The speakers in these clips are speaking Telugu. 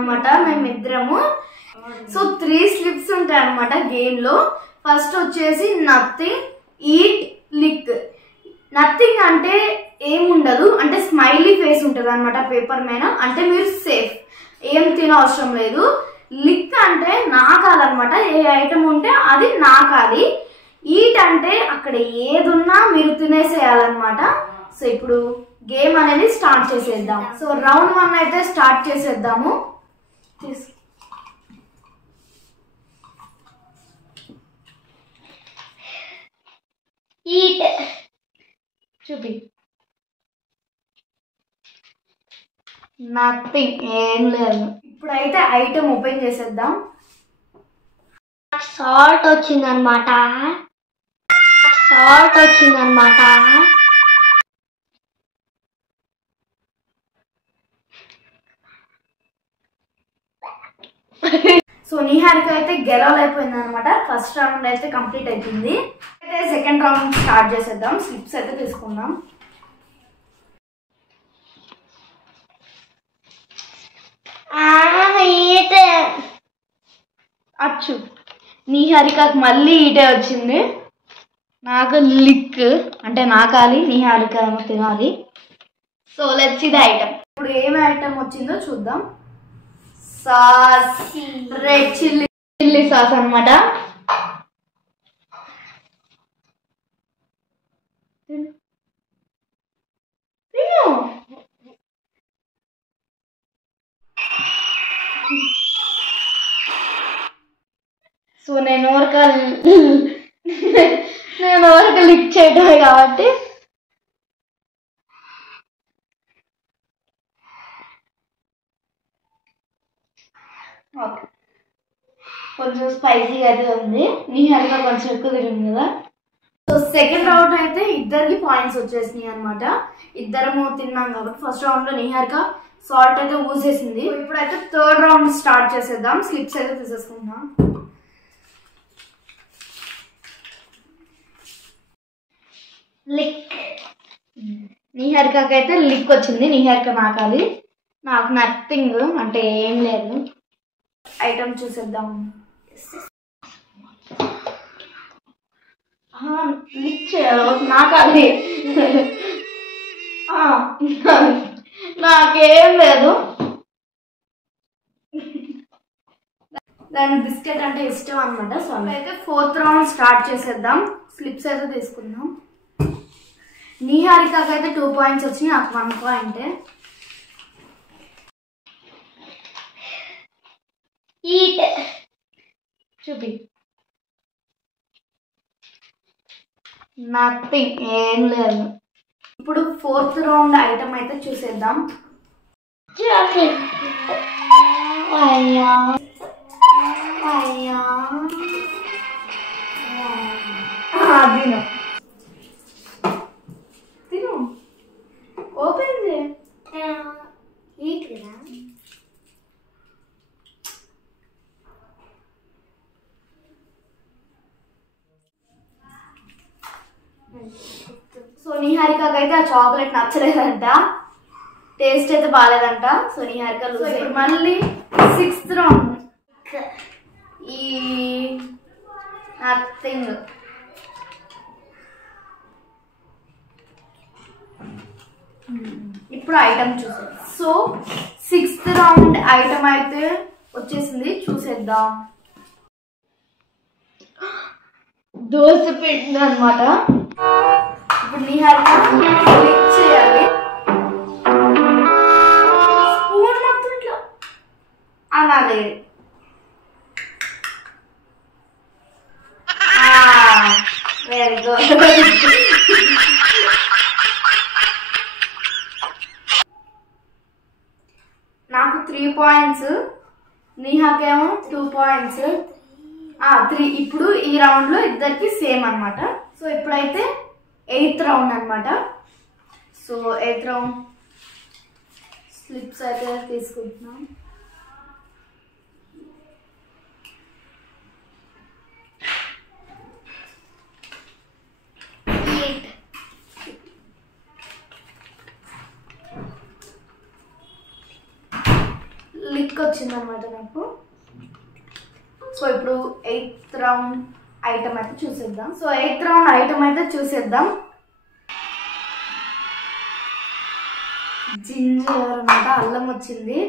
అన్నమాట మేమిద్దరము. సో 3 స్లిప్స్ ఉంటాయి అన్నమాట గేమ్ లో. ఫస్ట్ వచ్చేసి నథింగ్, ఈట్, లిక్. నథింగ్ అంటే ఏముండదు, అంటే స్మైలీ ఫేస్ ఉంటుంది అనమాట పేపర్ మీద, అంటే మీరు సేఫ్, ఏం తినవసరం లేదు. లిక్ అంటే నాకాలన్నమాట, ఏ ఐటమ్ ఉంటే అది నాకాలి. ఈట్ అంటే అక్కడ ఏదున్నా మీరు తినేసేయాలన్నమాట. సో ఇప్పుడు గేమ్ అనేది స్టార్ట్ చేసేద్దాం. సో రౌండ్ 1 అయితే స్టార్ట్ చేసేద్దాము. ఈట్ చూపి. నథింగ్, ఏం లేదు. ఇప్పుడైతే ఐటమ్ ఓపెన్ చేసేద్దాం. సాల్ట్ వచ్చిందనమాట. సో నిహారిక అయితే గెలవలేకపోయింది అనమాట. ఫస్ట్ రౌండ్ అయితే కంప్లీట్ అయిపోయింది. అయితే సెకండ్ రౌండ్ స్టార్ట్ చేసేద్దాం. స్లిప్స్ అయితే తీసుకుందాం. అచ్చు, నిహారికకు మళ్ళీ ఈటే వచ్చింది. నాకు లిక్ అంటే నాకాలి, నిహారిక ఏమో తినాలి. So let's see the item. ఇప్పుడు ఏమి ఐటమ్ వచ్చిందో చూద్దాం. సాస్, రెడ్ చిల్లీ సాస్ అన్నమాట. సో నేను వరకు లిక్ చేయడమే కాబట్టి కొంచెం స్పైసీగా అయితే ఉంది. నిహారిక కొంచెం ఎక్కువ తిరిగింది కదా. సో సెకండ్ రౌండ్ అయితే ఇద్దరికి పాయింట్స్ వచ్చేసినాయి అనమాట. ఇద్దరము తిన్నాం కాబట్టి ఫస్ట్ రౌండ్ లో నిహారిక సాల్ట్ అయితే ఊసేసింది. ఇప్పుడైతే థర్డ్ రౌండ్ స్టార్ట్ చేసేద్దాం. స్లిప్స్ అయితే తీసేసుకుందాం. లిక్, నిహారికకి అయితే లిక్ వచ్చింది. నిహారిక నాకాలి, నాకు నథింగ్ అంటే ఏం లేదు. ఐటమ్ చూసేద్దాం. లిక్ చేయాలి, నాకాలి. నాకేం లేదు. దాని బిస్కెట్ అంటే ఇష్టం అనమాట. సో అయితే ఫోర్త్ రౌండ్ స్టార్ట్ చేసేద్దాం. స్లిప్స్ అయితే తీసుకుందాం. నిహారికకి అయితే 2 పాయింట్స్ వచ్చినాయి, నాకు 1 పాయింట్. ఈట్ చూపి. నథింగ్, ఏం లేదు. ఇప్పుడు ఫోర్త్ రౌండ్ ఐటమ్ అయితే చూసేద్దాం. అయ్యా తిను తిను, ఓపెన్ చేయి. ఈట్ కదా. సో నిహారికకి అయితే ఆ చాక్లెట్ నచ్చలేదంట, టేస్ట్ అయితే బాగాలేదంట. So Niharika loose. మళ్ళీ 6th రౌండ్. ఈ నథింగ్. ఇప్పుడు ఐటమ్ చూసేద్దాం. సో 6th రౌండ్ ఐటమ్ అయితే వచ్చేసింది, చూసేద్దాం. దోశ పిండి అనమాట. ఇప్పుడు నిహారిక క్లిక్ చేయాలి. స్పూన్ మొత్తం ఇట్లా అనాలి. Very good. నాకు 3 పాయింట్స్, నిహాకేమో 2 పాయింట్స్. 3. ఇప్పుడు ఈ రౌండ్ లో ఇద్దరికి సేమ్ అనమాట. సో ఇప్పుడైతే 8th రౌండ్ అనమాట. సో 8th రౌండ్ స్లిప్స్ అయితే తీసుకుంటున్నాం. లిక్ వచ్చింది అనమాట నాకు. సో ఇప్పుడు 8th రౌండ్ ఐటమ్ అయితే చూసేద్దాం. సో 8th రౌండ్ ఐటమ్ అయితే చూసేద్దాం. జింజర్ అనమాట, అల్లం వచ్చింది.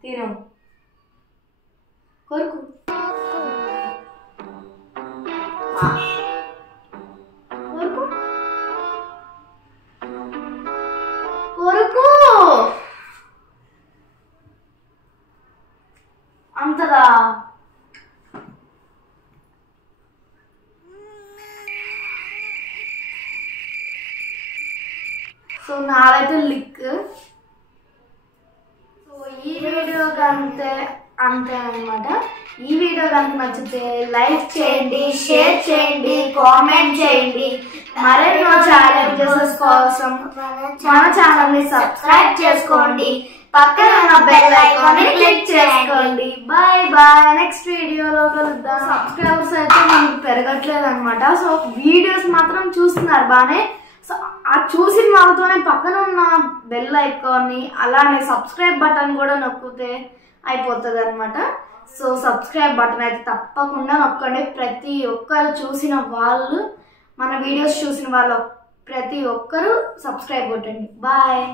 తిను, కొరుకు. కొరుకు కొరుకు అంతదా? సో నాదైతే లిక్. సో ఈ వీడియోకి అంతే అనమాట. ఈ వీడియో కనుక నచ్చితే లైక్ చేయండి, షేర్ చేయండి, కామెంట్ చేయండి. మరెన్నో ఛాలెంజెస్ కోసం మన ఛానల్ ని సబ్స్క్రైబ్ చేసుకోండి. పక్కన ఉన్న బెల్ ఐకాన్ ని క్లిక్ చేసుకోండి. బాయ్ బాయ్, నెక్స్ట్ వీడియోలో కలుద్దాం. సబ్స్క్రైబర్స్ అయితే మనకు పెరగట్లేదు అనమాట. సో వీడియోస్ మాత్రం చూస్తున్నారు బానే. సో ఆ చూసిన వాళ్ళతోనే పక్కన ఉన్న బెల్ ఐకాన్ ని అలానే సబ్స్క్రైబ్ బటన్ కూడా నొక్కితే అయిపోతుంది అనమాట. సో సబ్స్క్రైబ్ బటన్ అయితే తప్పకుండా నొక్కండి. ప్రతి ఒక్కరు చూసిన వాళ్ళు, మన వీడియోస్ చూసిన వాళ్ళు ప్రతి ఒక్కరు సబ్స్క్రైబ్ కొట్టండి. బాయ్.